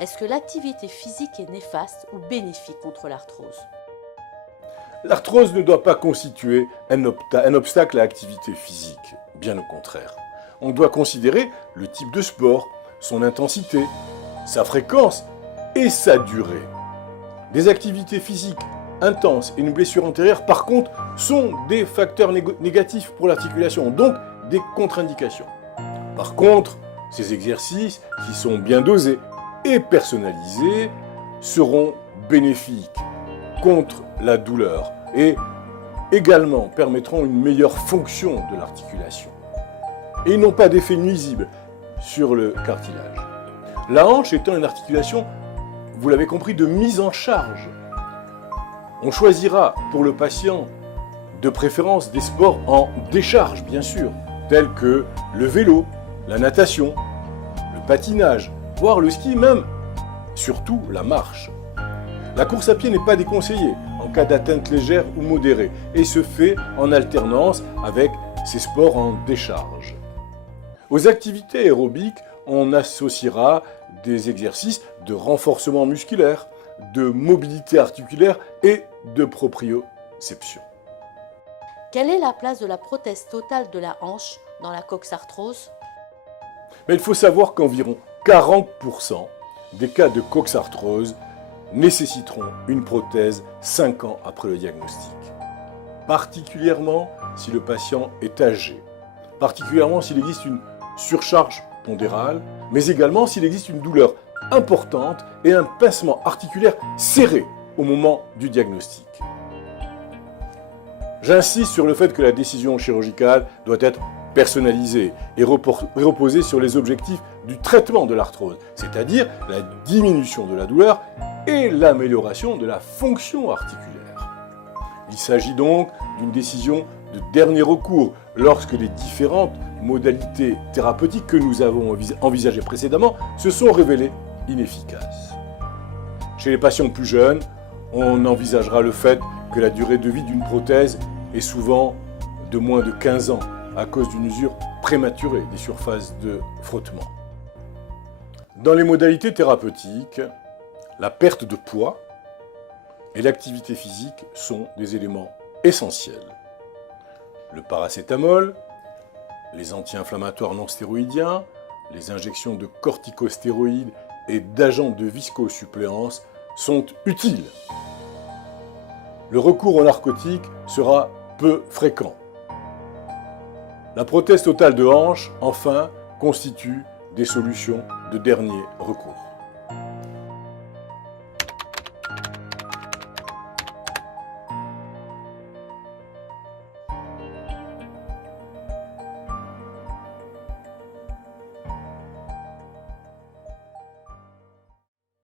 Est-ce que l'activité physique est néfaste ou bénéfique contre l'arthrose? L'arthrose ne doit pas constituer un obstacle à l'activité physique, bien au contraire. On doit considérer le type de sport, son intensité, sa fréquence et sa durée. Des activités physiques intenses et une blessure antérieure, par contre, sont des facteurs négatifs pour l'articulation, donc des contre-indications. Par contre, ces exercices, qui sont bien dosés et personnalisés, seront bénéfiques contre la douleur et également permettront une meilleure fonction de l'articulation. Et ils n'ont pas d'effet nuisible sur le cartilage. La hanche étant une articulation, vous l'avez compris, de mise en charge. On choisira pour le patient de préférence des sports en décharge, bien sûr, tels que le vélo, la natation, le patinage, voire le ski, même, surtout la marche. La course à pied n'est pas déconseillée en cas d'atteinte légère ou modérée et se fait en alternance avec ces sports en décharge. Aux activités aérobiques, on associera des exercices de renforcement musculaire, de mobilité articulaire et de proprioception. Quelle est la place de la prothèse totale de la hanche dans la coxarthrose? Mais il faut savoir qu'environ 40% des cas de coxarthrose nécessiteront une prothèse 5 ans après le diagnostic. Particulièrement si le patient est âgé, particulièrement s'il existe une surcharge pondérale, mais également s'il existe une douleur importante et un pincement articulaire serré au moment du diagnostic. J'insiste sur le fait que la décision chirurgicale doit être personnalisée et reposer sur les objectifs du traitement de l'arthrose, c'est-à-dire la diminution de la douleur et l'amélioration de la fonction articulaire. Il s'agit donc d'une décision de dernier recours lorsque les différentes modalités thérapeutiques que nous avons envisagées précédemment se sont révélées inefficaces. Chez les patients plus jeunes, on envisagera le fait que la durée de vie d'une prothèse est souvent de moins de 15 ans à cause d'une usure prématurée des surfaces de frottement. Dans les modalités thérapeutiques, la perte de poids et l'activité physique sont des éléments essentiels. Le paracétamol, les anti-inflammatoires non stéroïdiens, les injections de corticostéroïdes et d'agents de viscosuppléance sont utiles. Le recours aux narcotiques sera peu fréquent. La prothèse totale de hanche, enfin, constitue des solutions de dernier recours.